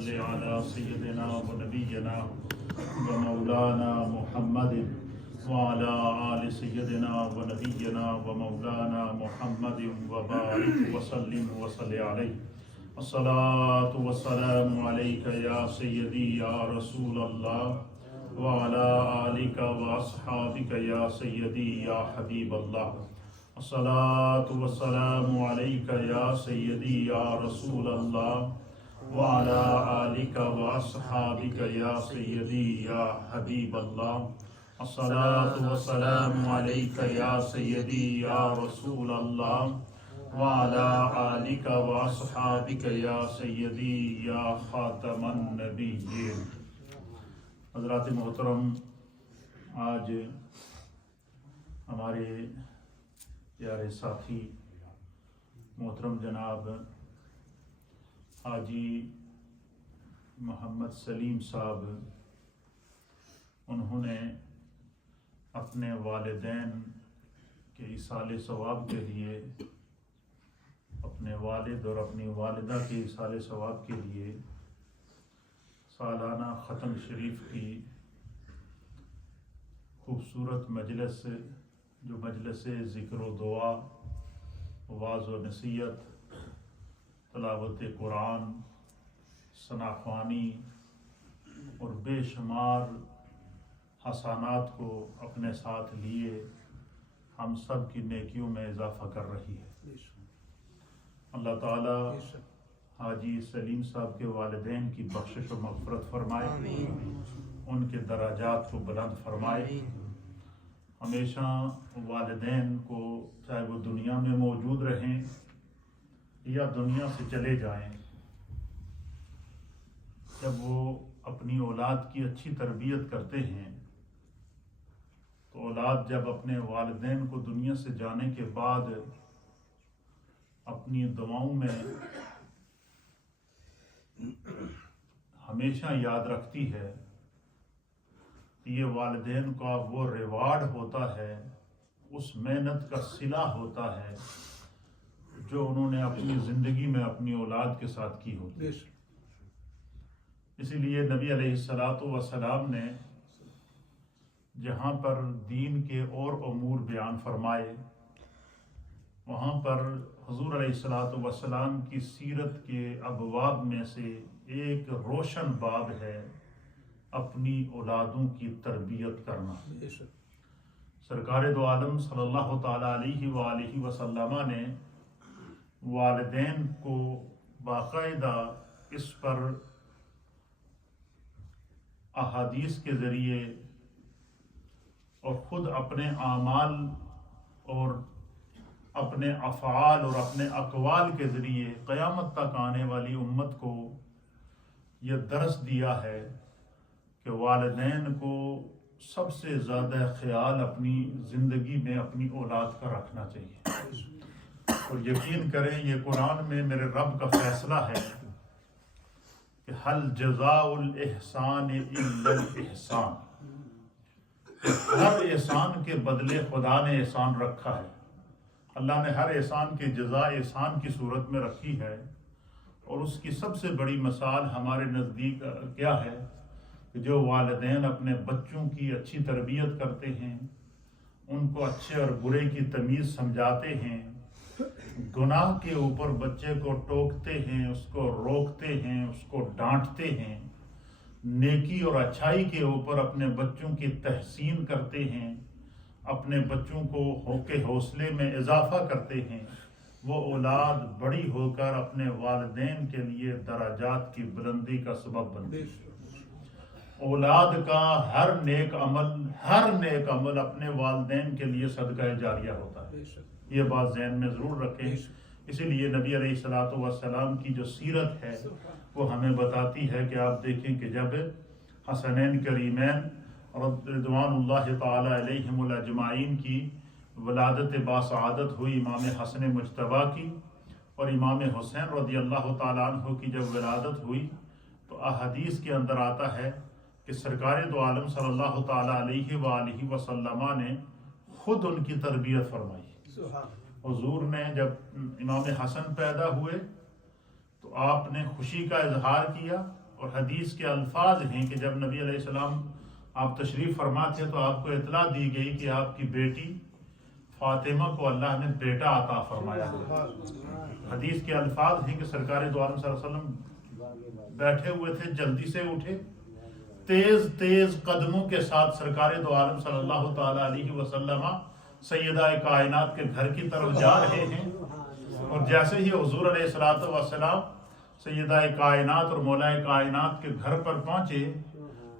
وصل على سيدنا ونبينا ومولانا محمد وعلى آل سيدنا ونبينا ومولانا محمد وبارك وسلم وصل عليه. الصلاة والسلام عليك يا سيدي يا رسول الله وعلى آلك وأصحابك يا سيدي يا حبيب الله. الصلاة والسلام عليك يا سيدي يا رسول الله وعلى آلك وأصحابك يا سيدي يا حبيب الله. الصلاة والسلام عليك يا سيدي يا رسول الله وعلى آلك وأصحابك يا سيدي يا خاتم النبيين. حضرات محترم، آج ہمارے پیارے ساتھی محترم جناب حاجی محمد سلیم صاحب، انہوں نے اپنے والدین کے ایصال ثواب کے لیے، اپنے والد اور اپنی والدہ کے ایصال ثواب کے لیے سالانہ ختم شریف کی خوبصورت مجلس، جو مجلس ذکر و دعا، واعظ و نصیحت، تلاوت قرآن، ثنا خوانی اور بے شمار حسنات کو اپنے ساتھ لیے ہم سب کی نیکیوں میں اضافہ کر رہی ہے. اللہ تعالیٰ حاجی سلیم صاحب کے والدین کی بخشش و مغفرت فرمائے، ان کے درجات کو بلند فرمائے. ہمیشہ والدین کو، چاہے وہ دنیا میں موجود رہیں یا دنیا سے چلے جائیں، جب وہ اپنی اولاد کی اچھی تربیت کرتے ہیں تو اولاد جب اپنے والدین کو دنیا سے جانے کے بعد اپنی دعاؤں میں ہمیشہ یاد رکھتی ہے، یہ والدین کا وہ ریوارڈ ہوتا ہے، اس محنت کا صلہ ہوتا ہے جو انہوں نے اپنی زندگی میں اپنی اولاد کے ساتھ کی ہوتی ہے. اسی لیے نبی علیہ السلام نے جہاں پر دین کے اور امور بیان فرمائے، وہاں پر حضور علیہ السلام کی سیرت کے ابواب میں سے ایک روشن باب ہے اپنی اولادوں کی تربیت کرنا. سرکار دو عالم صلی اللہ تعالیٰ علیہ وآلہ وسلم نے والدین کو باقاعدہ اس پر احادیث کے ذریعے اور خود اپنے اعمال اور اپنے افعال اور اپنے اقوال کے ذریعے قیامت تک آنے والی امت کو یہ درس دیا ہے کہ والدین کو سب سے زیادہ خیال اپنی زندگی میں اپنی اولاد کا رکھنا چاہیے. اور یقین کریں یہ قرآن میں میرے رب کا فیصلہ ہے کہ هل جزاء الاحسان الا الاحسان، ہر احسان کے بدلے خدا نے احسان رکھا ہے. اللہ نے ہر احسان کے جزا احسان کی صورت میں رکھی ہے. اور اس کی سب سے بڑی مثال ہمارے نزدیک کیا ہے کہ جو والدین اپنے بچوں کی اچھی تربیت کرتے ہیں، ان کو اچھے اور برے کی تمیز سمجھاتے ہیں، گناہ کے اوپر بچے کو ٹوکتے ہیں، اس کو روکتے ہیں، اس کو ڈانٹتے ہیں، نیکی اور اچھائی کے اوپر اپنے بچوں کی تحسین کرتے ہیں، اپنے بچوں کو کے حوصلے میں اضافہ کرتے ہیں، وہ اولاد بڑی ہو کر اپنے والدین کے لیے درجات کی بلندی کا سبب بنتی ہے. اولاد کا ہر نیک عمل اپنے والدین کے لیے صدقہ جاریہ ہوتا ہے. یہ بات ذہن میں ضرور رکھیں. اسی لیے نبی علیہ السلام کی جو سیرت ہے وہ ہمیں بتاتی ہے کہ آپ دیکھیں کہ جب حسنین کریمین رضوان اللہ تعالی علیہم الاجمعین کی ولادت باسعادت ہوئی، امام حسن مجتبیٰ کی اور امام حسین رضی اللہ تعالیٰ عنہ کی جب ولادت ہوئی تو احادیث کے اندر آتا ہے کہ سرکار دو عالم صلی اللہ تعالیٰ علیہ وآلہ وسلم نے خود ان کی تربیت فرمائی. حضور نے جب امام حسن پیدا ہوئے تو آپ نے خوشی کا اظہار کیا اور حدیث کے الفاظ ہیں کہ جب نبی علیہ السلام آپ تشریف فرما تھے تو آپ کو اطلاع دی گئی کہ آپ کی بیٹی فاطمہ کو اللہ نے بیٹا عطا فرمایا ہے۔ حدیث کے الفاظ ہیں کہ سرکار دو عالم صلی اللہ علیہ وسلم بیٹھے ہوئے تھے، جلدی سے اٹھے، تیز تیز قدموں کے ساتھ سرکار دو عالم صلی اللہ تعالی علیہ وسلم سیدہ کائنات کے گھر کی طرف جا رہے ہیں، اور جیسے ہی حضور علیہ الصلوۃ والسلام سیدہ کائنات اور مولا کائنات کے گھر پر پہنچے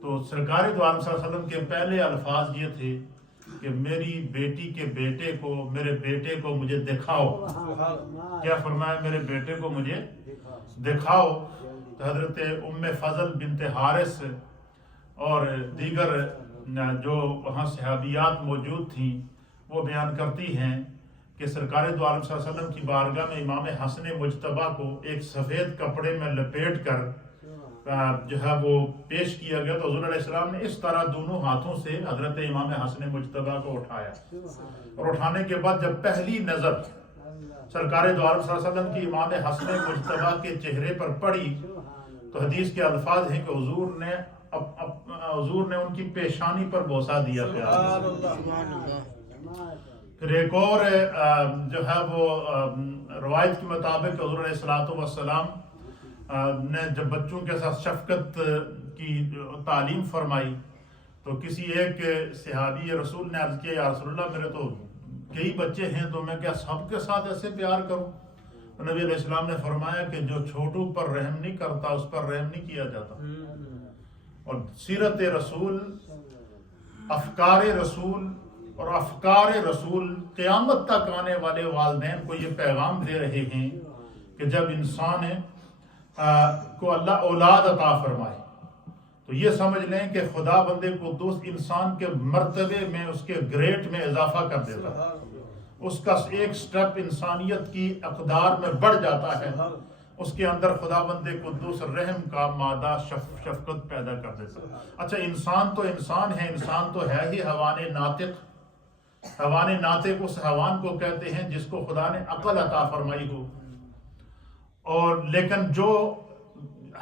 تو سرکار دو عالم صلی اللہ علیہ وسلم کے پہلے الفاظ یہ تھے کہ میری بیٹی کے بیٹے کو، میرے بیٹے کو مجھے دکھاؤ۔ کیا فرمایا؟ میرے بیٹے کو مجھے دکھاؤ۔ تو حضرت ام فضل بنت حارث اور دیگر جو وہاں صحابیات موجود تھیں وہ بیان کرتی ہیں کہ سرکار دو عالم صلی اللہ علیہ وسلم کی بارگاہ میں امام حسن مجتبیٰ کو ایک سفید کپڑے میں لپیٹ کر جو ہے وہ پیش کیا گیا، تو حضور علیہ السلام نے اس طرح دونوں ہاتھوں سے حضرت امام حسن مجتبیٰ کو اٹھایا، اور اٹھانے کے بعد جب پہلی نظر سرکار دو عالم صلی اللہ علیہ وسلم کی امام حسن مجتبیٰ کے چہرے پر پڑی تو حدیث کے الفاظ ہیں کہ حضور نے ان کی پیشانی پر بوسہ دیا۔ پھر ایک اور جو ہے وہ روایت کے مطابق حضور علیہ الصلوۃ والسلام نے جب بچوں کے ساتھ شفقت کی تعلیم فرمائی تو کسی ایک صحابی رسول نے عرض کیا، یا رسول اللہ میرے تو کئی بچے ہیں تو میں کیا سب کے ساتھ ایسے پیار کروں؟ تو نبی علیہ السلام نے فرمایا کہ جو چھوٹوں پر رحم نہیں کرتا اس پر رحم نہیں کیا جاتا۔ اور سیرت رسول، افکار رسول اور افکار رسول قیامت تک آنے والے والدین کو یہ پیغام دے رہے ہیں کہ جب انسان کو اللہ اولاد عطا فرمائے تو یہ سمجھ لیں کہ خدا بند قدوس انسان کے مرتبے میں، اس کے گریڈ میں اضافہ کر دیتا ہے، اس کا ایک سٹیپ انسانیت کی اقدار میں بڑھ جاتا ہے، اس کے اندر خدا بند قدوس رحم کا مادہ شفقت پیدا کر دیتا ہے۔ اچھا انسان تو انسان ہے، انسان تو ہے ہی حیوان ناطق۔ حیوان ناطق اس حیوان کو کہتے ہیں جس کو خدا نے عقل عطا فرمائی ہو، اور لیکن جو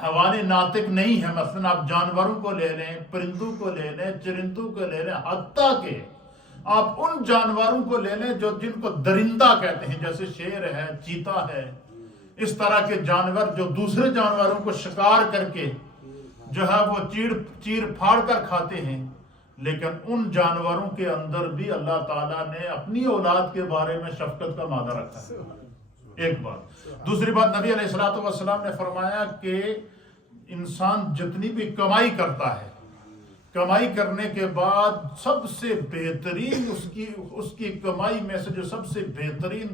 حیوان ناطق نہیں ہے، مثلا آپ جانوروں کو لے لیں، پرندوں کو لے لیں، چرندوں کو لے لیں، حتیٰ کہ آپ ان جانوروں کو لے لیں جن کو درندہ کہتے ہیں، جیسے شیر ہے، چیتا ہے، اس طرح کے جانور جو دوسرے جانوروں کو شکار کر کے جو ہے وہ چیر پھاڑ کر کھاتے ہیں، لیکن ان جانوروں کے اندر بھی اللہ تعالیٰ نے اپنی اولاد کے بارے میں شفقت کا مادہ رکھا ہے۔ ایک بات۔ دوسری بات، نبی علیہ الصلوۃ والسلام نے فرمایا کہ انسان جتنی بھی کمائی کرتا ہے، کمائی کرنے کے بعد سب سے بہترین اس کی کمائی میں سے جو سب سے بہترین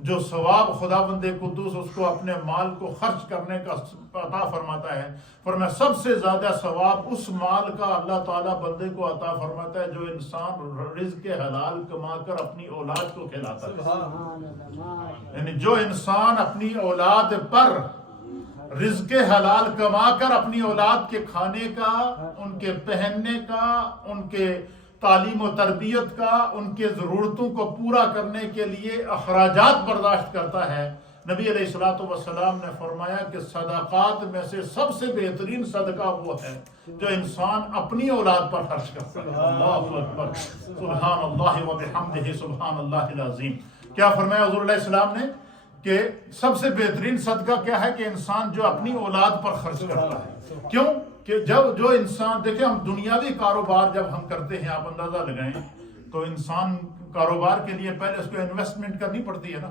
جو ثواب خدا بند قدوس اس کو اپنے مال کو خرچ کرنے کا عطا فرماتا ہے، فرمایا سب سے زیادہ ثواب اس مال کا اللہ تعالیٰ بندے کو عطا فرماتا ہے جو انسان رزق حلال کما کر اپنی اولاد کو کھلاتا ہے۔ یعنی جو انسان اپنی اولاد پر رزق حلال کما کر اپنی اولاد کے کھانے کا، ان کے پہننے کا، ان کے تعلیم و تربیت کا، ان کے ضرورتوں کو پورا کرنے کے لیے اخراجات برداشت کرتا ہے، نبی علیہ الصلوۃ والسلام نے فرمایا کہ صدقات میں سے سب سے بہترین صدقہ وہ ہے جو انسان اپنی اولاد پر خرچ کرتا ہے۔ اللہ اکبر، سبحان اللہ و بحمدہ، سبحان اللہ العظیم۔ کیا فرمایا حضور علیہ السلام نے کہ سب سے بہترین صدقہ کیا ہے کہ انسان جو اپنی اولاد پر خرچ کرتا ہے۔ کیوں کہ جو انسان، دیکھیں ہم دنیاوی کاروبار جب ہم کرتے ہیں، آپ اندازہ لگائیں تو انسان کاروبار کے لیے پہلے اس کو انویسٹمنٹ کرنی پڑتی ہے نا۔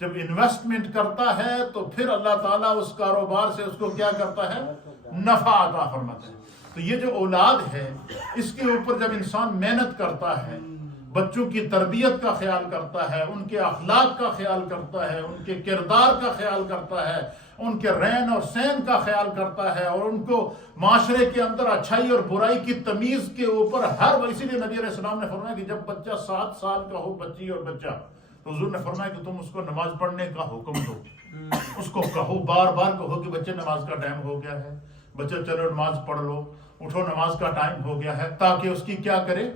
جب انویسٹمنٹ کرتا ہے تو پھر اللہ تعالیٰ اس کاروبار سے اس کو کیا کرتا ہے؟ نفع عطا فرماتا ہے۔ تو یہ جو اولاد ہے اس کے اوپر جب انسان محنت کرتا ہے، بچوں کی تربیت کا خیال کرتا ہے، ان کے اخلاق کا خیال کرتا ہے، ان کے کردار کا خیال کرتا ہے، ان کے رہن اور سہن کا خیال کرتا ہے، اور ان کو معاشرے کے اندر اچھائی اور برائی کی تمیز کے اوپر اسی لیے نبی علیہ السلام نے فرمایا کہ جب بچہ 7 سال کا ہو، بچی اور بچہ، تو حضور نے فرمایا کہ تم اس کو نماز پڑھنے کا حکم دو، اس کو کہو، بار بار کہو کہ بچے نماز کا ٹائم ہو گیا ہے، بچہ چلو نماز پڑھ لو، اٹھو نماز کا ٹائم ہو گیا ہے، تاکہ اس کی کیا کرے؟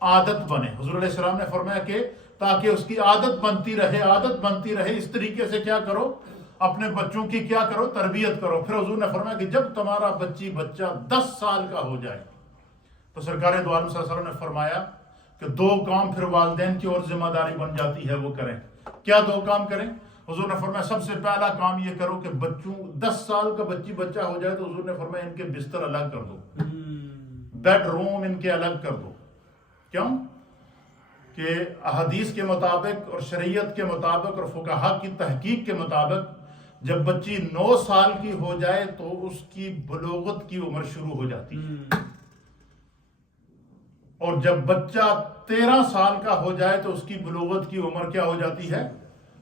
عادت بنے۔ حضور علیہ السلام نے فرمایا کہ تاکہ اس کی عادت بنتی رہے، اس طریقے سے کیا کرو؟ اپنے بچوں کی کیا کرو؟ تربیت کرو۔ پھر حضور نے فرمایا کہ جب تمہارا بچہ 10 سال کا ہو جائے تو سرکار دو عالم صلی اللہ علیہ وسلم نے فرمایا کہ 2 کام پھر والدین کی اور ذمہ داری بن جاتی ہے وہ کریں۔ کیا 2 کام کریں؟ حضور نے فرمایا سب سے پہلا کام یہ کرو کہ بچوں 10 سال کا بچہ ہو جائے تو حضور نے فرمایا ان کے بستر الگ کر دو، بیڈ روم ان کے الگ کر دو۔ کیوں؟ کہ احادیث کے مطابق اور شریعت کے مطابق اور فقہا کی تحقیق کے مطابق جب بچی 9 سال کی ہو جائے تو اس کی بلوغت کی عمر شروع ہو جاتی ہے، اور جب بچہ 13 سال کا ہو جائے تو اس کی بلوغت کی عمر کیا ہو جاتی ہے؟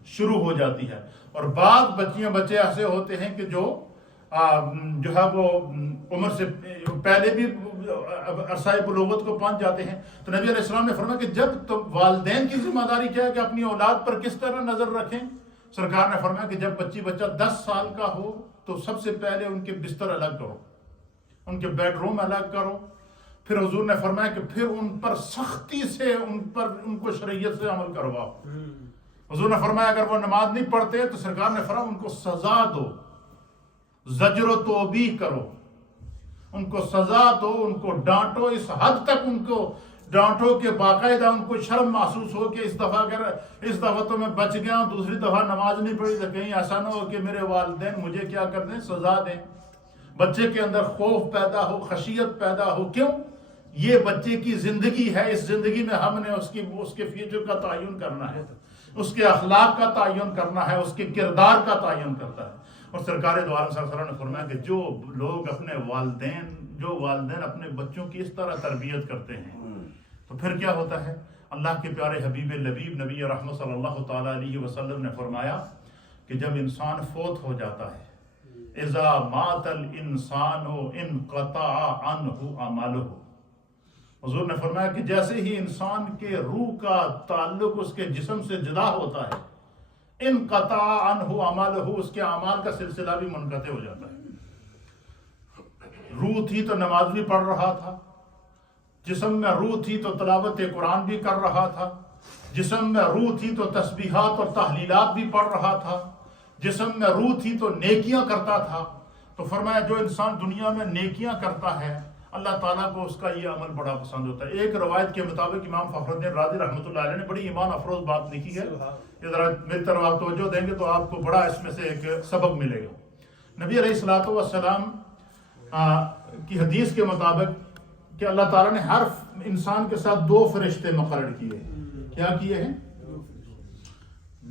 شروع ہو جاتی ہے۔ اور بعض بچے ایسے ہوتے ہیں کہ جو ہے وہ عمر سے پہلے بھی عرصہ بلوغت کو پہنچ جاتے ہیں۔ تو نبی علیہ السلام نے فرمایا کہ جب تو والدین کی ذمہ داری کیا ہے کہ اپنی اولاد پر کس طرح نظر رکھیں؟ سرکار نے فرمایا کہ جب بچہ 10 سال کا ہو تو سب سے پہلے ان کے بستر الگ کرو، ان کے بیڈ روم الگ کرو۔ پھر حضور نے فرمایا کہ پھر ان پر سختی سے ان کو شریعت سے عمل کرواؤ۔ حضور نے فرمایا اگر وہ نماز نہیں پڑھتے تو سرکار نے فرمایا ان کو سزا دو، زجر و توبیح کرو، ان کو سزا دو، ان کو ڈانٹو، اس حد تک ان کو ڈانٹو کہ باقاعدہ ان کو شرم محسوس ہو کہ اس دفعہ تو میں بچ گیا ہوں، دوسری دفعہ نماز نہیں پڑھی تو کہیں ایسا نہ ہو کہ میرے والدین مجھے کیا کر دیں؟ سزا دیں۔ بچے کے اندر خوف پیدا ہو، خشیت پیدا ہو۔ کیوں؟ یہ بچے کی زندگی ہے، اس زندگی میں ہم نے اس کے فیوچر کا تعین کرنا ہے، اس کے اخلاق کا تعین کرنا ہے، اس کے کردار کا تعین کرتا ہے۔ اور سرکار دو عالم صلی اللہ علیہ وسلم نے فرمایا کہ جو لوگ اپنے والدین اپنے بچوں کی اس طرح تربیت کرتے ہیں تو پھر کیا ہوتا ہے؟ اللہ کے پیارے حبیب لبیب نبی رحمت صلی اللہ تعالی علیہ وسلم نے فرمایا کہ جب انسان فوت ہو جاتا ہے، اذا مات الانسان انقطع عنہ عملہ، حضور نے فرمایا کہ جیسے ہی انسان کے روح کا تعلق اس کے جسم سے جدا ہوتا ہے، انقطع عنہ عملہ، اس کے اعمال کا سلسلہ بھی منقطع ہو جاتا ہے۔ روح تھی تو نماز بھی پڑھ رہا تھا، جسم میں روح تھی تو تلاوت قرآن بھی کر رہا تھا، جسم میں روح تھی تو تسبیحات اور تحلیلات بھی پڑھ رہا تھا، جسم میں روح تھی تو نیکیاں کرتا تھا۔ تو فرمایا جو انسان دنیا میں نیکیاں کرتا ہے اللہ تعالیٰ کو اس کا یہ عمل بڑا پسند ہوتا ہے۔ ایک روایت کے مطابق امام فخر الدین رازی رحمۃ اللہ علیہ نے بڑی ایمان افروز بات لکھی ہے، یہ ذرا میری طرف آپ توجہ دیں گے تو آپ کو بڑا اس میں سے ایک سبق ملے گا۔ نبی علیہ الصلوۃ والسلام کی حدیث کے مطابق کہ اللہ تعالیٰ نے ہر انسان کے ساتھ 2 فرشتے مقرر کیے۔ کیا کیے ہیں؟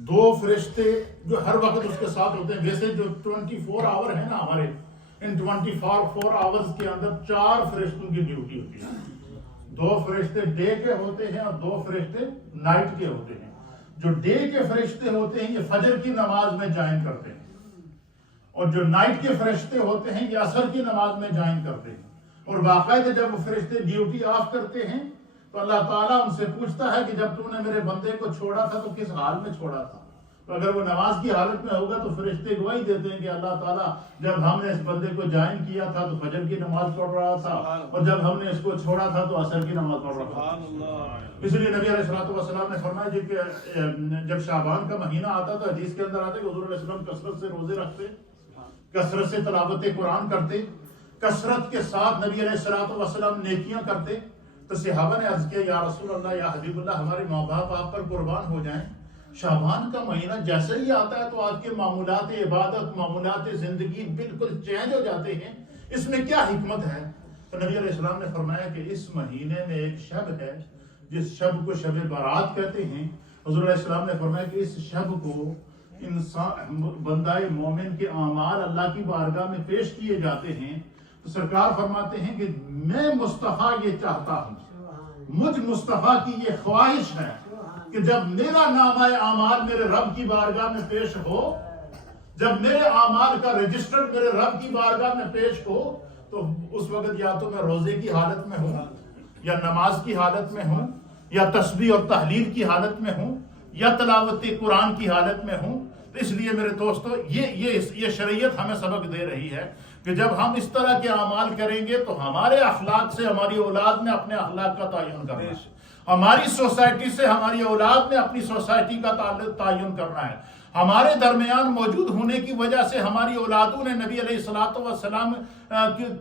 2 فرشتے جو ہر وقت اس کے ساتھ ہوتے ہیں۔ ویسے جو 24 آور ہے نا ہمارے، ان 24 آورز کے اندر 4 فرشتوں کی ڈیوٹی ہوتی ہے۔ 2 فرشتے ڈے کے ہوتے ہیں اور 2 فرشتے نائٹ کے ہوتے ہیں۔ جو ڈے کے فرشتے ہوتے ہیں یہ فجر کی نماز میں جوائن کرتے ہیں، اور جو نائٹ کے فرشتے ہوتے ہیں یہ عصر کی نماز میں جوائن کرتے ہیں۔ اور باقاعدہ جب وہ فرشتے ڈیوٹی آف کرتے ہیں تو اللہ تعالیٰ ان سے پوچھتا ہے کہ جب تم نے میرے بندے کو چھوڑا تھا تو کس حال میں چھوڑا تھا؟ تو اگر وہ نماز کی حالت میں ہوگا تو فرشتے گواہی دیتے ہیں کہ اللہ تعالیٰ جب ہم نے اس بندے کو جوائن کیا تھا تو فجر کی نماز پڑھ رہا تھا، اور جب ہم نے اس کو چھوڑا تھا تو عصر کی نماز پڑھ رہا تھا۔ اس لیے نبی علیہ الصلوۃ والسلام نے فرمایا کہ جب شعبان کا مہینہ آتا تو حدیث کے اندر آتا کہ حضور علیہ السلام کثرت سے روزے رکھتے، کثرت سے تلاوت قرآن کرتے، کثرت کے ساتھ نبی علیہ الصلوۃ والسلام نیکیاں کرتے۔ تو صحابہ نے عرض کیا یا رسول اللہ، یا حبیب اللہ، ہمارے ماں باپ آپ پر قربان ہو جائیں، شعبان کا مہینہ جیسے ہی آتا ہے تو آپ کے معمولات عبادت، معمولات زندگی بالکل چینج ہو جاتے ہیں، اس میں کیا حکمت ہے؟ تو نبی علیہ السلام نے فرمایا کہ اس مہینے میں ایک شب ہے جس شب کو شب برات کہتے ہیں۔ حضور علیہ السلام نے فرمایا کہ اس شب کو انسان بندہ مومن کے اعمال اللہ کی بارگاہ میں پیش کیے جاتے ہیں تو سرکار فرماتے ہیں کہ میں مصطفیٰ یہ چاہتا ہوں، مجھ مصطفیٰ کی یہ خواہش ہے کہ جب میرا نامہ اعمال میرے رب کی بارگاہ میں پیش ہو، جب میرے اعمال کا رجسٹر میرے رب کی بارگاہ میں پیش ہو تو اس وقت یا تو میں روزے کی حالت میں ہوں، یا نماز کی حالت میں ہوں، یا تسبیح اور تحلیل کی حالت میں ہوں، یا تلاوت قرآن کی حالت میں ہوں۔ تو اس لیے میرے دوستو یہ شریعت ہمیں سبق دے رہی ہے کہ جب ہم اس طرح کے اعمال کریں گے تو ہمارے اخلاق سے ہماری اولاد نے اپنے اخلاق کا تعین کرنا ہے، ہماری سوسائٹی سے ہماری اولاد نے اپنی سوسائٹی کا تعین کرنا ہے، ہمارے درمیان موجود ہونے کی وجہ سے ہماری اولادوں نے نبی علیہ الصلوۃ والسلام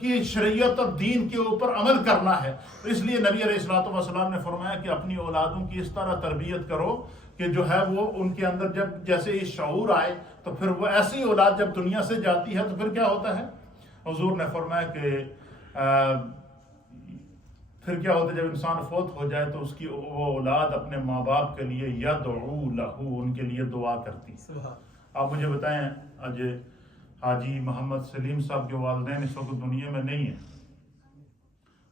کی شریعت اور دین کے اوپر عمل کرنا ہے. تو اس لیے نبی علیہ الصلوۃ والسلام نے فرمایا کہ اپنی اولادوں کی اس طرح تربیت کرو کہ جو ہے وہ ان کے اندر جب جیسے یہ شعور آئے تو پھر وہ ایسی اولاد جب دنیا سے جاتی ہے تو پھر کیا ہوتا ہے. حضور نے فرمایا کہ پھر کیا ہوتا ہے جب انسان فوت ہو جائے تو اس کی وہ اولاد اپنے ماں باپ کے لیے یدعو لہو، ان کے لیے دعا کرتی. آپ مجھے بتائیں آج حاجی محمد سلیم صاحب کے والدین اس وقت دنیا میں نہیں ہیں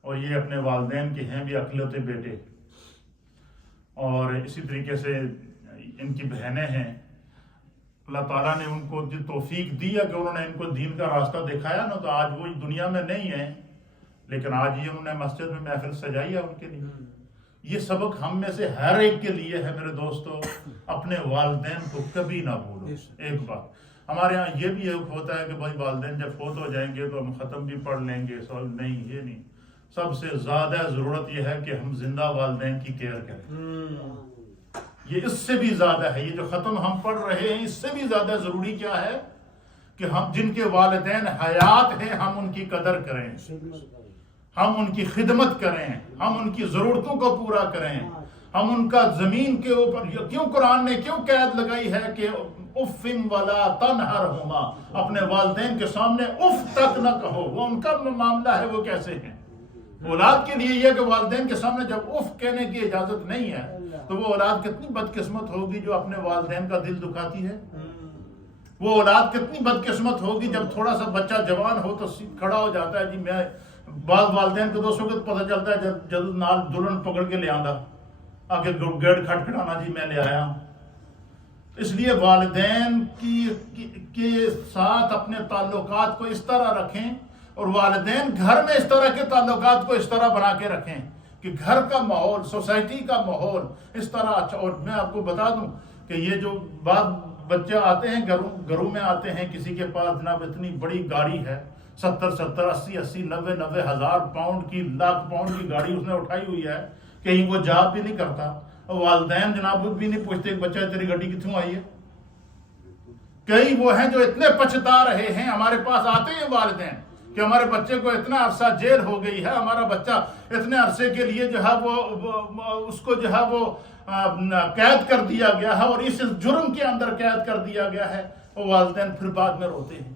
اور یہ اپنے والدین کے ہیں بھی اکلوتے بیٹے، اور اسی طریقے سے ان کی بہنیں ہیں. اللہ تعالیٰ نے ان کو جو توفیق دی ہے کہ انہوں نے ان کو دین کا راستہ دکھایا نا، تو آج وہ دنیا میں نہیں ہیں، لیکن آج یہ انہوں نے مسجد میں محفل سجائی ہے ان کے لیے. یہ سبق ہم میں سے ہر ایک کے لیے ہے میرے دوستو، اپنے والدین کو کبھی نہ بھولو. ایک بات ہمارے ہاں یہ بھی ایک ہوتا ہے کہ بھائی والدین جب فوت ہو جائیں گے تو ہم ختم بھی پڑھ لیں گے، نہیں، یہ نہیں. سب سے زیادہ ضرورت یہ ہے کہ ہم زندہ والدین کی کیئر کریں. یہ اس سے بھی زیادہ ہے، یہ جو ختم ہم پڑھ رہے ہیں اس سے بھی زیادہ ضروری کیا ہے کہ ہم جن کے والدین حیات ہیں ہم ان کی قدر کریں، ہم ان کی خدمت کریں، ہم ان کی ضرورتوں کو پورا کریں، ہم ان کا زمین کے اوپر. کیوں قرآن نے کیوں قید لگائی ہے کہ اف ولا تنہرہما، اپنے والدین کے سامنے اف تک نہ کہو. وہ ان کا معاملہ ہے، وہ کیسے ہیں. اولاد کے لیے یہ کہ والدین کے سامنے جب اف کہنے کی اجازت نہیں ہے تو وہ اولاد کتنی بدقسمت ہوگی جو اپنے والدین کا دل دکھاتی ہے. وہ اولاد کتنی بدقسمت ہوگی جب تھوڑا سا بچہ جوان ہو تو کھڑا ہو جاتا ہے. جی میں بعض والدین کو دوستوں کو پتہ چلتا ہے جب جلد نال دلہن پکڑ کے لے آندا آگے گیٹ کھٹکھٹانا، جی میں لے آیا. اس لیے والدین کے ساتھ اپنے تعلقات کو اس طرح رکھیں، اور والدین گھر میں اس طرح کے تعلقات کو اس طرح بنا کے رکھیں کہ گھر کا ماحول، سوسائٹی کا ماحول اس طرح اچھا. اور میں آپ کو بتا دوں کہ یہ جو بعض بچے آتے ہیں گھروں میں آتے ہیں، کسی کے پاس جناب اتنی بڑی گاڑی ہے، 70 80 90 ہزار پاؤنڈ کی، لاکھ پاؤنڈ کی گاڑی اس نے اٹھائی ہوئی ہے، کہیں وہ جاب بھی نہیں کرتا، اور والدین جناب بھی نہیں پوچھتے بچہ تیری گاڑی کتوں آئی ہے. کئی وہ ہیں جو اتنے پچھتا رہے ہیں، ہمارے پاس آتے ہیں والدین کہ ہمارے بچے کو اتنا عرصہ جیل ہو گئی ہے، ہمارا بچہ اتنے عرصے کے لیے جو ہے وہ اس کو جو ہے وہ قید کر دیا گیا ہے اور اس جرم کے اندر قید کر دیا گیا ہے، اور والدین پھر بعد میں روتے ہیں.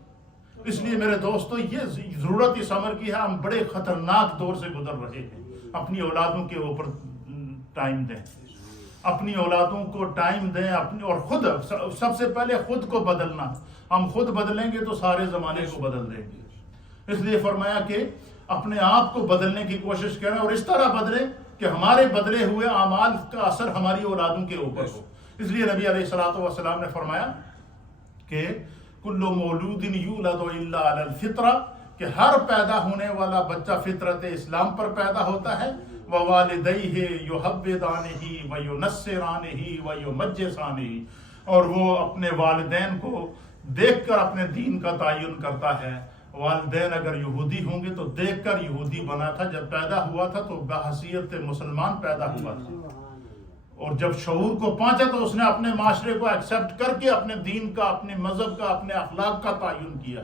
اس لیے میرے دوستو یہ ضرورت اس عمر کی ہے. ہم بڑے خطرناک دور سے گزر رہے ہیں. اپنی اولادوں کے اوپر ٹائم دیں، اپنی اولادوں کو ٹائم دیں، اور خود سب سے پہلے خود کو بدلنا. ہم خود بدلیں گے تو سارے زمانے کو بدل دیں گے. اس لیے فرمایا کہ اپنے آپ کو بدلنے کی کوشش کریں، اور اس طرح بدلیں کہ ہمارے بدلے ہوئے اعمال کا اثر ہماری اولادوں کے اوپر ہو. اس لیے نبی علیہ الصلوۃ والسلام نے فرمایا کہ کل مولود یولد الا علی الفطرہ، کہ ہر پیدا ہونے والا بچہ فطرت اسلام پر پیدا ہوتا ہے. ووالدیہ یحودانہ وینصرانہ ویمجسانہ، اور وہ اپنے والدین کو دیکھ کر اپنے دین کا تعین کرتا ہے. والدین اگر یہودی ہوں گے تو دیکھ کر یہودی بنا تھا، جب پیدا ہوا تھا تو بحیثیت مسلمان پیدا ہوا تھا، اور جب شعور کو پہنچا تو اس نے اپنے معاشرے کو ایکسیپٹ کر کے اپنے دین کا، اپنے مذہب کا، اپنے اخلاق کا تعین کیا.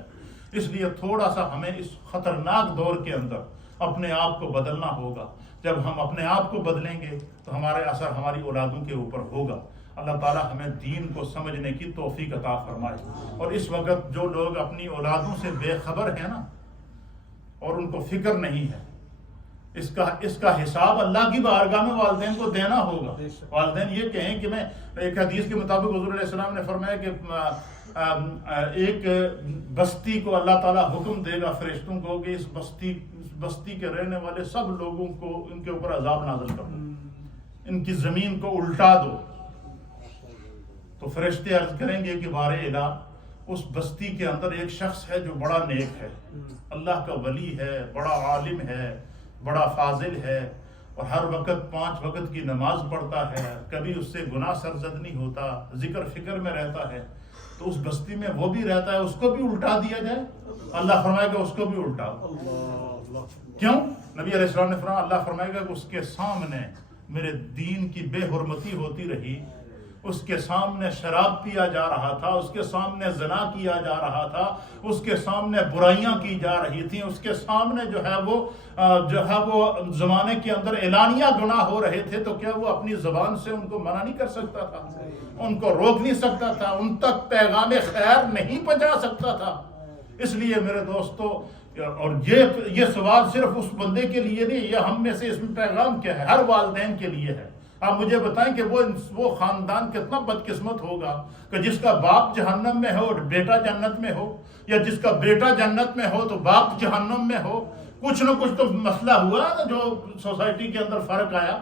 اس لیے تھوڑا سا ہمیں اس خطرناک دور کے اندر اپنے آپ کو بدلنا ہوگا. جب ہم اپنے آپ کو بدلیں گے تو ہمارے اثر ہماری اولادوں کے اوپر ہوگا. اللہ تعالیٰ ہمیں دین کو سمجھنے کی توفیق عطا فرمائے. اور اس وقت جو لوگ اپنی اولادوں سے بے خبر ہیں نا، اور ان کو فکر نہیں ہے، اس کا حساب اللہ کی بارگاہ میں والدین کو دینا ہوگا. والدین یہ کہیں کہ میں ایک حدیث کے مطابق حضور علیہ السلام نے فرمایا کہ ایک بستی کو اللہ تعالیٰ حکم دے گا فرشتوں کو کہ اس بستی کے رہنے والے سب لوگوں کو ان کے اوپر عذاب نازل کرو، ان کی زمین کو الٹا دو. تو فرشتے عرض کریں گے کہ بار الہ، اس بستی کے اندر ایک شخص ہے جو بڑا نیک ہے، اللہ کا ولی ہے، بڑا عالم ہے، بڑا فاضل ہے، اور ہر وقت 5 وقت کی نماز پڑھتا ہے، کبھی اس سے گناہ سرزد نہیں ہوتا، ذکر فکر میں رہتا ہے. تو اس بستی میں وہ بھی رہتا ہے، اس کو بھی الٹا دیا جائے. اللہ فرمائے گا اس کو بھی الٹا. کیوں؟ نبی علیہ السلام نے فرمایا، اللہ فرمائے گا کہ اس کے سامنے میرے دین کی بے حرمتی ہوتی رہی، اس کے سامنے شراب پیا جا رہا تھا، اس کے سامنے زنا کیا جا رہا تھا، اس کے سامنے برائیاں کی جا رہی تھیں، اس کے سامنے جو ہے وہ زمانے کے اندر اعلانیہ گناہ ہو رہے تھے، تو کیا وہ اپنی زبان سے ان کو منع نہیں کر سکتا تھا؟ ان کو روک نہیں سکتا تھا؟ ان تک پیغام خیر نہیں پہنچا سکتا تھا؟ اس لیے میرے دوستو، اور یہ سوال صرف اس بندے کے لیے نہیں، یہ ہم میں سے اس میں پیغام کیا ہے؟ ہر والدین کے لیے ہے۔ آپ مجھے بتائیں کہ وہ خاندان کتنا بدقسمت ہوگا کہ جس کا باپ جہنم میں ہو اور بیٹا جنت میں ہو، یا جس کا بیٹا جنت میں ہو تو باپ جہنم میں ہو۔ کچھ نہ کچھ تو مسئلہ ہوا نا، جو سوسائٹی کے اندر فرق آیا،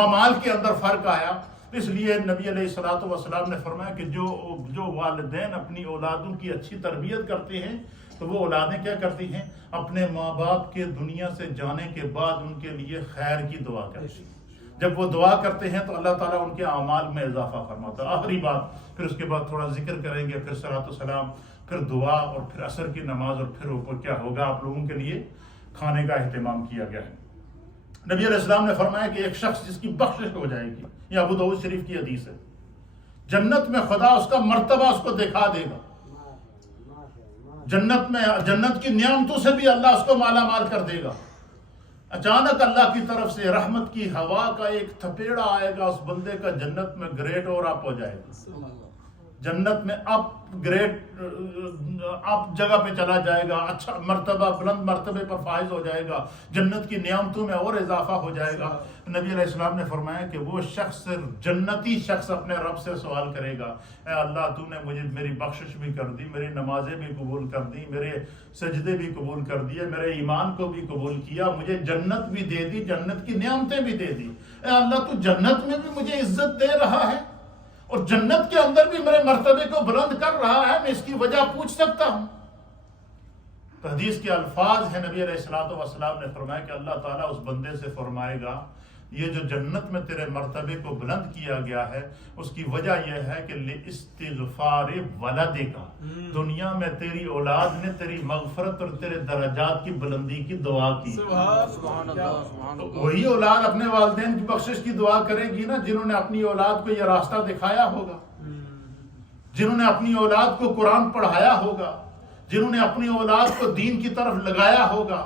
اعمال کے اندر فرق آیا۔ اس لیے نبی علیہ الصلوۃ والسلام نے فرمایا کہ جو والدین اپنی اولادوں کی اچھی تربیت کرتے ہیں تو وہ اولادیں کیا کرتی ہیں؟ اپنے ماں باپ کے دنیا سے جانے کے بعد ان کے لیے خیر کی دعا کرتی ہیں۔ جب وہ دعا کرتے ہیں تو اللہ تعالیٰ ان کے اعمال میں اضافہ فرماتا ہے۔ آخری بات، پھر اس کے بعد تھوڑا ذکر کریں گے، پھر صلاۃ و سلام، پھر دعا، اور پھر عصر کی نماز، اور پھر اوپر کیا ہوگا؟ آپ لوگوں کے لیے کھانے کا اہتمام کیا گیا ہے۔ نبی علیہ السلام نے فرمایا کہ ایک شخص جس کی بخشش ہو جائے گی، یہ ابو داؤد شریف کی حدیث ہے، جنت میں خدا اس کا مرتبہ اس کو دکھا دے گا۔ جنت کی نعمتوں سے بھی اللہ اس کو مالا مال کر دے گا۔ اچانک اللہ کی طرف سے رحمت کی ہوا کا ایک تھپیڑا آئے گا، اس بندے کا جنت میں گریڈ اور اپ ہو جائے گا، جنت میں اپ جگہ پہ چلا جائے گا، اچھا مرتبہ، بلند مرتبے پر فائز ہو جائے گا، جنت کی نعمتوں میں اور اضافہ ہو جائے گا۔ نبی علیہ السلام نے فرمایا کہ وہ شخص، جنتی شخص، اپنے رب سے سوال کرے گا، اے اللہ تو نے مجھے میری بخشش بھی کر دی، میری نمازیں بھی قبول کر دی، میرے سجدے بھی قبول کر دیے، میرے ایمان کو بھی قبول کیا، مجھے جنت بھی دے دی، جنت کی نعمتیں بھی دے دی، اے اللہ تو جنت میں بھی مجھے عزت دے رہا ہے اور جنت کے اندر بھی میرے مرتبے کو بلند کر رہا ہے، میں اس کی وجہ پوچھ سکتا ہوں؟ تو حدیث کے الفاظ ہیں، نبی علیہ السلام نے فرمایا کہ اللہ تعالیٰ اس بندے سے فرمائے گا، یہ جو جنت میں تیرے مرتبے کو بلند کیا گیا ہے، اس کی وجہ یہ ہے کہ لاستغفار ولدک، دنیا میں تیری اولاد نے تیری مغفرت اور تیرے درجات کی بلندی کی دعا کی۔ سبحان اللہ۔ تو وہی اولاد اپنے والدین کی بخشش کی دعا کرے گی نا، جنہوں نے اپنی اولاد کو یہ راستہ دکھایا ہوگا، جنہوں نے اپنی اولاد کو قرآن پڑھایا ہوگا، جنہوں نے اپنی اولاد کو دین کی طرف لگایا ہوگا،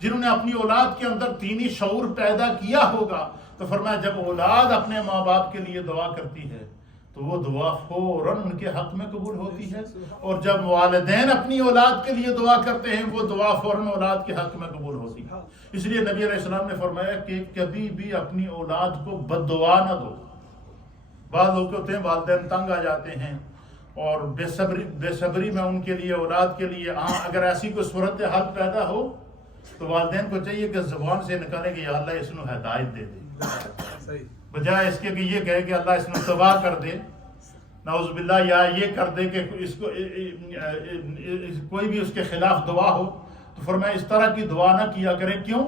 جنہوں نے اپنی اولاد کے اندر دینی شعور پیدا کیا ہوگا۔ تو فرمایا جب اولاد اپنے ماں باپ کے لیے دعا کرتی ہے تو وہ دعا فوراً ان کے حق میں قبول ہوتی ہے، اور جب والدین اپنی اولاد کے لیے دعا کرتے ہیں وہ دعا فوراً اولاد کے حق میں قبول ہوتی ہے۔ اس لیے نبی علیہ السلام نے فرمایا کہ کبھی بھی اپنی اولاد کو بد دعا نہ دو۔ بعض لوگ ہوتے ہیں والدین تنگ آ جاتے ہیں اور بے صبری میں ان کے لیے، اولاد کے لیے، اگر ایسی کوئی صورتحال پیدا ہو تو والدین کو چاہیے کہ زبان سے نکالے کہ یا اللہ اس کو ہدایت دے دے، بجائے اس کے کہ یہ کہے کہ اللہ اس کو تباہ کر دے، نعوذ باللہ، یا یہ کر دے کہ اس کو کوئی بھی اس کے خلاف دعا ہو۔ تو فرمایا اس طرح کی دعا نہ کیا کریں۔ کیوں؟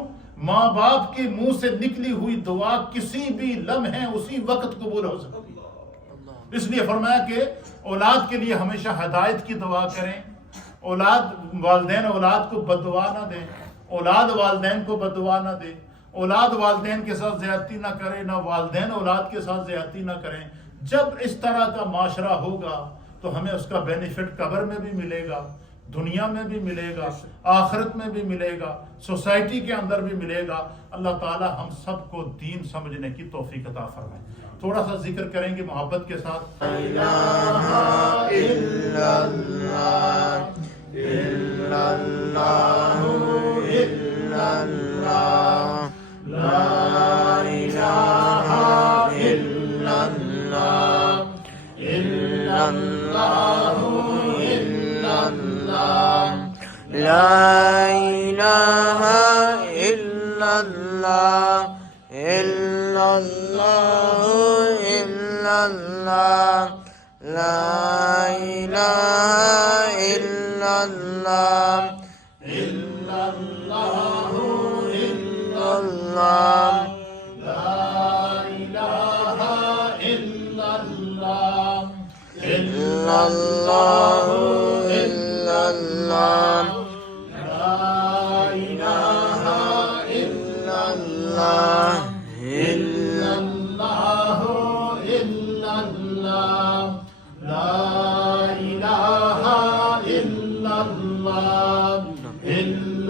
ماں باپ کے منہ سے نکلی ہوئی دعا کسی بھی لمحے اسی وقت قبول ہو سکتی ہے۔ اس لیے فرمایا کہ اولاد کے لیے ہمیشہ ہدایت کی دعا کریں۔ والدین اولاد کو بد دعا نہ دیں، اولاد والدین کو بد دعا نہ دے، اولاد والدین کے ساتھ زیادتی نہ کرے، نہ والدین اولاد کے ساتھ زیادتی نہ کریں۔ جب اس طرح کا معاشرہ ہوگا تو ہمیں اس کا بینیفٹ قبر میں بھی ملے گا، دنیا میں بھی ملے گا، آخرت میں بھی ملے گا، سوسائٹی کے اندر بھی ملے گا۔ اللہ تعالی ہم سب کو دین سمجھنے کی توفیق عطا فرمائے۔ تھوڑا سا ذکر کریں گے محبت کے ساتھ۔ لا الہ الا اللہ، الا اللہ، الا اللہ، لا الہ الا اللہ، الا اللہ، الا اللہ، لا الہ الا اللہ، الا اللہ، الا اللہ، لا الہ الا اللہ، الا اللہ، الا اللہ، لا الہ الا اللہ، الا اللہ، الا اللہ، لا الہ الا اللہ، الا اللہ، الا اللہ،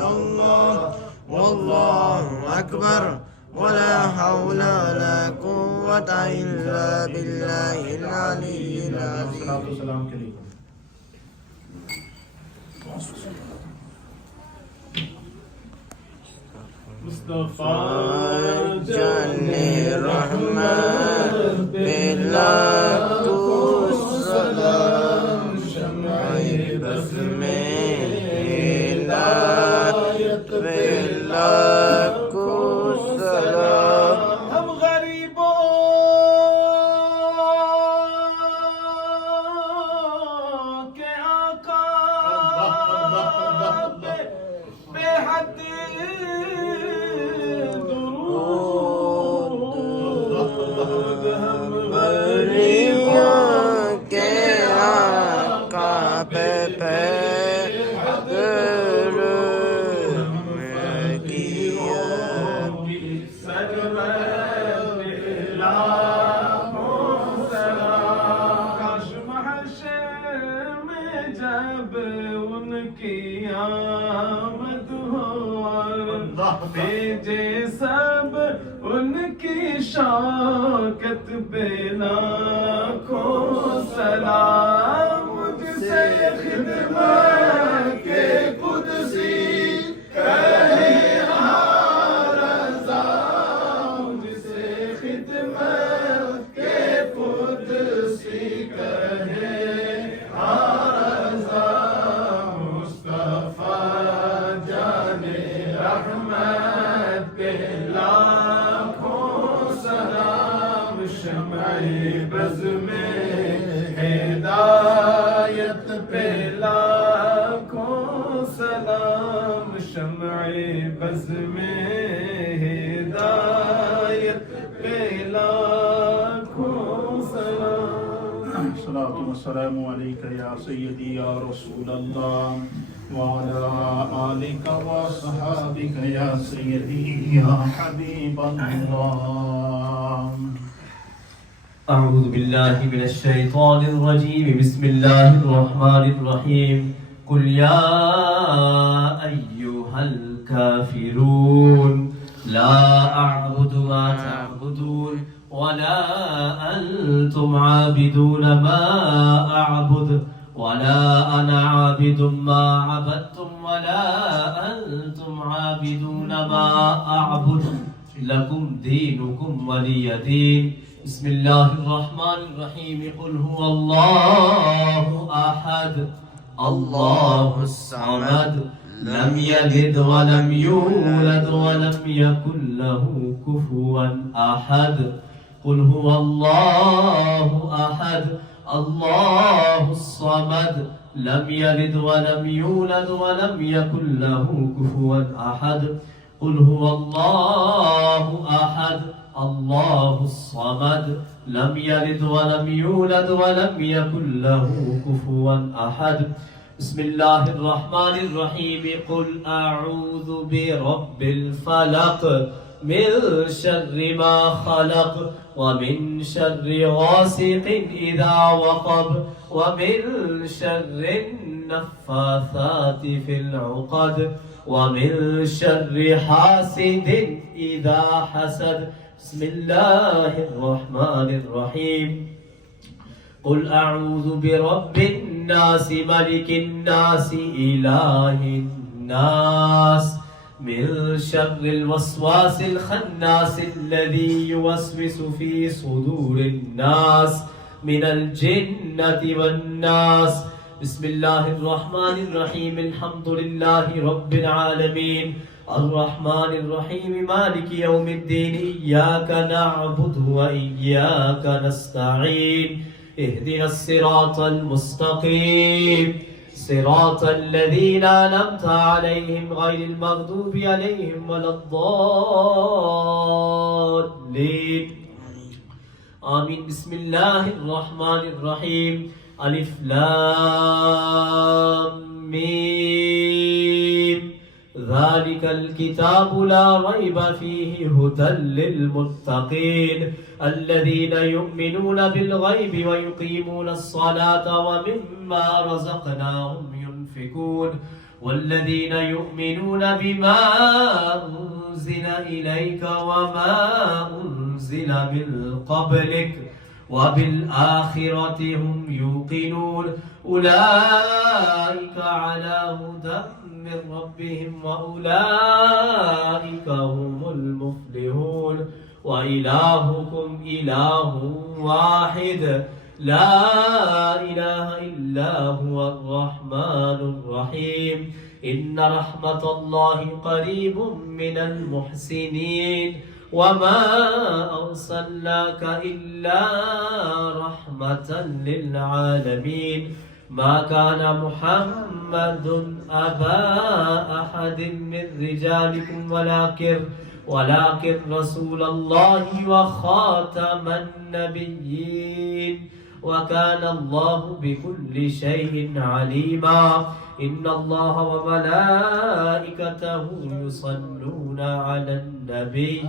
إلا الله والله أكبر ولا حول ولا قوة إلا بالله العلي العظيم. السلام کے لیے مصطفیٰ جان رحمت پہ لاکھوں سلام، شمع بز میں ہدایت پہ لاکھوں سلام. ہم غریبوں کے آقا پہ بے حد درود، ہم غریبوں کے آقا پہ جب ان کی آمد ہو اور بھیجے سب ان کی شوکت پہ لاکھوں سلام. مجھ سے خدمت کے قدسی کہے رضا، مجھ سے خدمت کے قدسی کہے رحمت پہ لاکھوں سلام، شمع بز میں ہدایت پہ لاکھوں سلام، شمع بز میں ہدایت پہ لاکھوں سلام. الصلاة والسلام علیک یا سیدی یا رسول اللہ وعلى آلك وصحابك يا سيدي يا حبيب الله. أعوذ بالله من الشيطان الرجيم. بسم الله الرحمن الرحيم. قل يا أيها الكافرون لا أعبد ما تعبدون ولا أنتم عابدون ما أعبد ولا أنا عابد ما عبدتم ولا أنتم عابدون ما أعبد لكم دينكم ولي دين. بسم الله الرحمن الرحيم. قل هو الله أحد الله الصمد لم يلد ولم يولد ولم يكن له كفوا أحد. قل هو الله أحد الله الصمد لم يلد ولم يولد ولم يكن له كفوا أحد. قل هو الله أحد الله الصمد لم يلد ولم يولد ولم يكن له كفوا أحد. بسم الله الرحمن الرحيم. قل أعوذ برب الفلق من شر ما خلق ومن شر غاسق إذا وقب ومن شر النفاثات في العقد ومن شر حاسد إذا حسد. بسم الله الرحمن الرحيم. قل أعوذ برب الناس ملك الناس إله الناس من شر الوسواس الخناس الذي يوسوس في صدور الناس من الجنة والناس. بسم الله الرحمن الرحيم. الحمد لله رب العالمين الرحمن الرحيم مالك يوم الدين. إياك نعبد وإياك نستعين. اهدنا الصراط المستقيم صراط الذين أنعمت عليهم غير المغضوب عليهم ولا الضالين. آمين. بسم الله الرحمن الرحيم. ألف لام ميم. ذلك الكتاب لا ريب فيه هدى للمتقين الذين يؤمنون بالغيب ويقيمون الصلاة ومما رزقناهم ينفقون والذين يؤمنون بما أنزل إليك وما أنزل من قبلك وبالآخرة هم يوقنون أولئك على هدى من ربهم وأولئك هم المفلحون وإلهكم إله واحد لا إله إلا هو الرحمن الرحيم إن رحمة الله قريب من المحسنين وما أرسلناك إلا رحمة للعالمين ما كان محمد أبا أحد من رجالكم ولكن رسول الله وخاتم النبيين وكان الله بكل شيء عليما إن الله وملائكته يصلون على النبي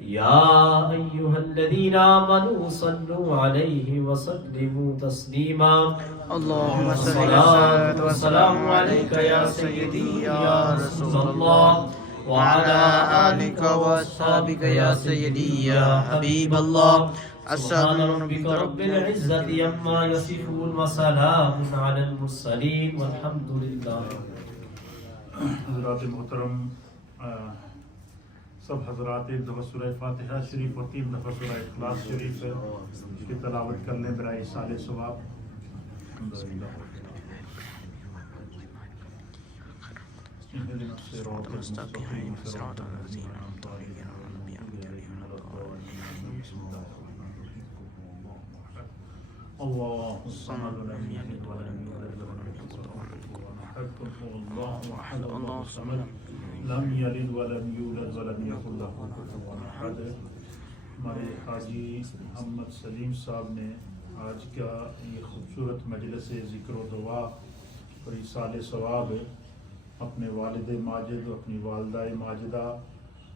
يا أيها الذين آمنوا صلوا عليه وسلموا تسليما اللهم صل الصلاة والسلام عليك يا سيدي يا رسول الله وعلى آلك وأصحابك يا سيدي يا حبيب الله سبحان ربك رب العزة عما يصفون وسلام على المرسلين والحمد لله. حضرات محترم، سب حضرات ایک دفعہ سورہ فاتحہ شریف اور 3 دفعہ سورہ اخلاص شریف ہے اس کی تلاوت کرنے برائے ایصال ثواب. اللہ الصمد لم يلد ولم يولد ولم يكن له كفوا احد الله احد الله الصمد لم يلد ولم يولد ولم يكن له كفوا احد. ہمارے حاجی محمد سلیم صاحب نے آج کا یہ خوبصورت مجلس ذکر و دعا اور ایصال ثواب اپنے والد ماجد، اپنی والدہ ماجدہ،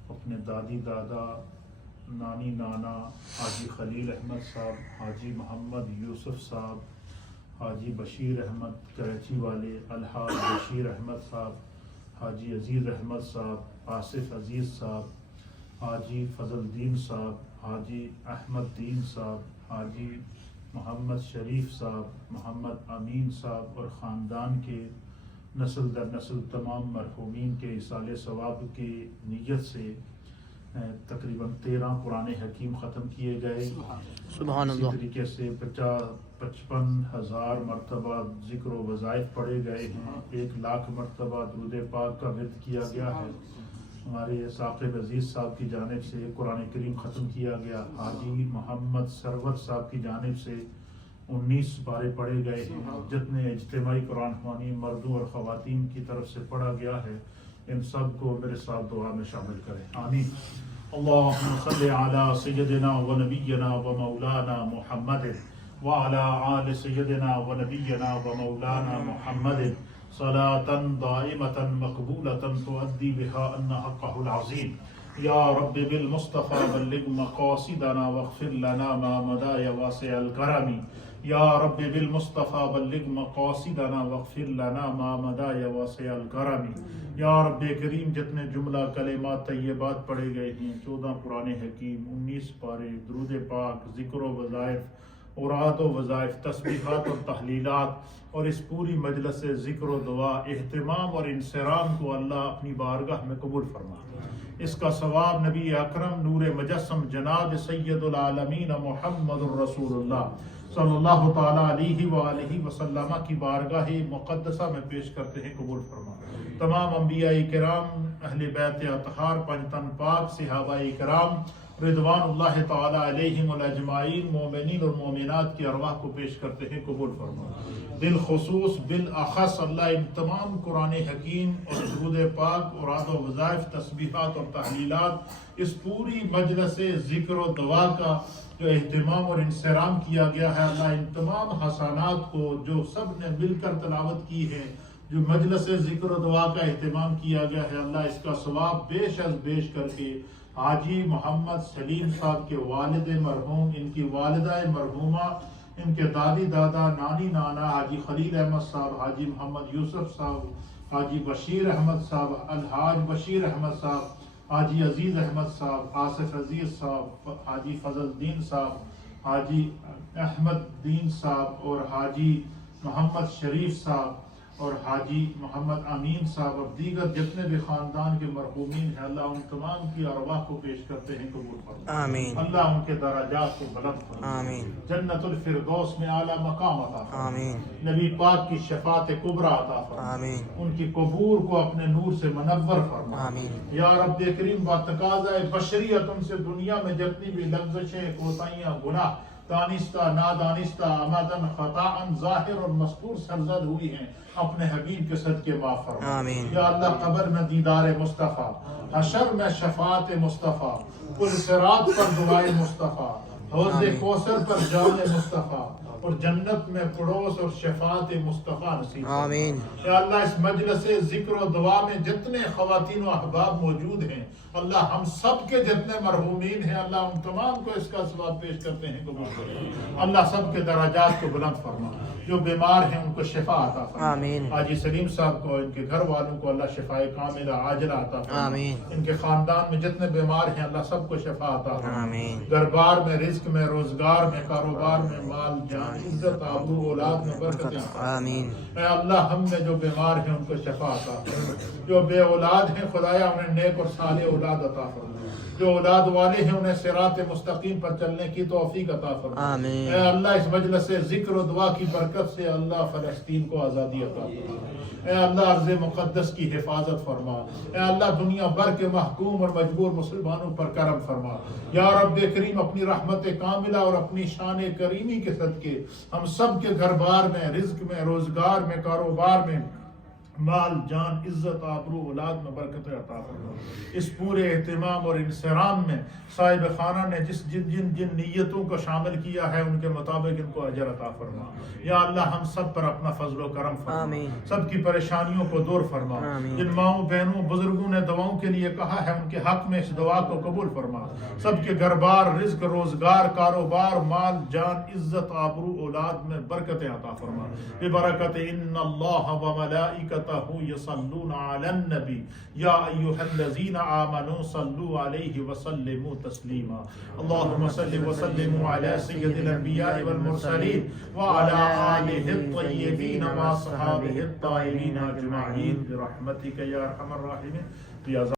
اپنے دادی دادا، نانی نانا، حاجی خلیل احمد صاحب، حاجی محمد یوسف صاحب، حاجی بشیر احمد کراچی والے، الحاج بشیر احمد صاحب، حاجی عزیز احمد صاحب، آصف عزیز صاحب، حاجی فضل الدین صاحب، حاجی احمد دین صاحب، حاجی محمد شریف صاحب، محمد امین صاحب اور خاندان کے نسل در نسل تمام مرحومین کے ایصال ثواب کی نیت سے تقریباً 13 قرآن حکیم ختم کیے گئے. سبحان اسی اللہ. طریقے سے 55,000 مرتبہ ذکر و وظائف پڑھے گئے ہیں. 1,00,000 مرتبہ درود پاک کا ورد کیا گیا ہے. ہمارے ثاقب عزیز صاحب کی جانب سے قرآن کریم ختم کیا گیا. حاجی محمد سرور صاحب کی جانب سے 19 پارے پڑھے گئے ہیں. جتنے اجتماعی قرآن خوانی مردوں اور خواتین کی طرف سے پڑھا گیا ہے ان سب کو میرے ساتھ دعا میں شامل کریں. آمین. اللہم صلی علی سیدنا و نبینا و مولانا محمد وعلی آل سیدنا و نبینا و مولانا محمد صلاة دائمة مقبولة تؤدی بها ان حقه العظیم. یا رب بالمصطفى بلغ مقاصدنا واغفر لنا ما مضى یا واسع الکرم. یا رب بالمصطفى بلغ مقاصدنا واغفر لنا ما مضى یا واسع الکرم. یا رب کریم جتنے جملہ کلمات طیبات پڑھے گئے ہیں، 14 قرآن حکیم، 19 پارے، درود پاک، ذکر و وظائف، اوراد و وظائف، تسبیحات اور تحلیلات اور اس پوری مجلس ذکر و دعا، اہتمام اور انصرام کو اللہ اپنی بارگاہ میں قبول فرما. اس کا ثواب نبی اکرم نور مجسم جناب سید العالمین محمد الرسول اللہ صلی اللہ تعالیٰ علیہ وآلہ وسلم کی بارگاہ مقدسہ میں پیش کرتے ہیں، قبول فرما. تمام انبیاء کرام، اہل بیت اطہار، پنجتن پاک، صحابہ کرام رضوان اللہ تعالیٰ علیہم اجمعین، مومنین اور مومنات کی ارواح کو پیش کرتے ہیں، قبول فرما. بالخصوص بالاخص اللہ ان تمام قرآن حکیم اور درود پاک، اوراد و وظائف، تسبیحات اور تحلیلات، اس پوری مجلس ذکر و دعا کا جو اہتمام اور انصرام کیا گیا ہے، اللہ ان تمام حسنات کو جو سب نے مل کر تلاوت کی ہے، جو مجلس ذکر و دعا کا اہتمام کیا گیا ہے، اللہ اس کا ثواب بیش از بیش کر کے حاجی محمد سلیم صاحب کے والد مرحوم، ان کی والدہ مرحومہ، ان کے دادی دادا، نانی نانا، حاجی خلیل احمد صاحب، حاجی محمد یوسف صاحب، حاجی بشیر احمد صاحب، الحاج بشیر احمد صاحب، حاجی عزیز احمد صاحب، آصف عزیز صاحب، حاجی فضل الدین صاحب، حاجی احمد دین صاحب، اور حاجی محمد شریف صاحب، اور حاجی محمد امین صاحب، اور دیگر جتنے بھی خاندان کے مرحومین ہیں، اللہ ان تمام کی ارواح کو پیش کرتے ہیں قبول فرما۔ آمین اللہ ان کے درجات کو بلند فرما، آمین جنت الفردوس میں اعلیٰ مقام عطا فرما، آمین نبی پاک کی شفاعت کبریٰ عطا فرما، آمین ان کی قبور کو اپنے نور سے منور فرما۔ آمین یا رب کریم با تقاضۂ بشریت ان سے دنیا میں جتنی بھی لغزشیں، کوتاہیاں، گناہ دانستہ نادانستہ، عمدن خطاً ظاہر اور مستور سرزد ہوئی ہیں، اپنے حبیب کے صدقے معاف فرما۔ آمین۔ یا اللہ قبر میں دیدار مصطفیٰ، حشر میں شفاعت مصطفیٰ، پل صراط پر دعائے مصطفیٰ، حوض کوثر پر جان مصطفیٰ، اور جنت میں پڑوس اور شفاعت مصطفیٰ نصیب فرما۔ آمین۔ یا اللہ اس مجلس ذکر و دعا میں جتنے خواتین و احباب موجود ہیں، اللہ ہم سب کے جتنے مرحومین ہیں، اللہ ان تمام کو اس کا ثواب پیش کرتے ہیں قبول فرما۔ اللہ سب کے درجات کو بلند فرما، جو بیمار ہیں ان کو شفا عطا فرما۔ آمین۔ حاجی سلیم صاحب کو، ان کے گھر والوں کو اللہ شفائے کاملہ عاجلہ عطا فرما۔ آمین۔ ان کے خاندان میں جتنے بیمار ہیں اللہ سب کو شفا عطا فرما۔ آمین۔ گھر بار میں، رزق میں، روزگار میں، کاروبار میں، مال جان، عزت آبرو، اولاد میں برکتیں عطا فرما۔ آمین۔ اے اللہ ہم میں جو بیمار ہیں ان کو شفا عطا فرما، جو بے اولاد ہیں خدایا انہیں نیک اور صالح اولاد عطا فرما، جو اولاد والے ہیں انہیں صراط مستقیم پر چلنے کی توفیق عطا فرما۔ آمین۔ اے اللہ اس مجلس سے ذکر و دعا کی برکت سے اللہ فلسطین کو آزادی عطا فرما۔ اے اللہ ارض مقدس کی حفاظت فرما۔ اے اللہ دنیا بھر کے محکوم اور مجبور مسلمانوں پر کرم فرما۔ یا رب کریم اپنی رحمت کاملہ اور اپنی شان کریمی کے صدقے ہم سب کے گھر بار میں، رزق میں، روزگار میں، کاروبار میں، مال جان، عزت آبرو، اولاد میں برکت عطا فرما۔ اس پورے اہتمام اور انصرام میں صاحب خانہ نے جن نیتوں کو شامل کیا ہے ان کے مطابق ان کو اجر عطا فرما۔ یا اللہ ہم سب پر اپنا فضل و کرم فرما، آمین۔ سب کی پریشانیوں کو دور فرما۔ آمین۔ جن ماؤں بہنوں بزرگوں نے دعاؤں کے لیے کہا ہے ان کے حق میں اس دعا کو قبول فرما۔ سب کے گھر بار، رزق، روزگار، کاروبار، مال جان، عزت آبرو، اولاد میں برکتیں عطا فرما۔ ببرکت ان اللہ و ملائکتہ یصلون علی النبی یا ایھا الذین آمنوا صلوا علیہ وسلموا تسلیما۔ اللہم صل وسلم علی سید الانبیاء والمرسلین وعلی آلہ الطیبین واصحابہ الطاہرین اجمعین برحمتک یا ارحم الراحمین۔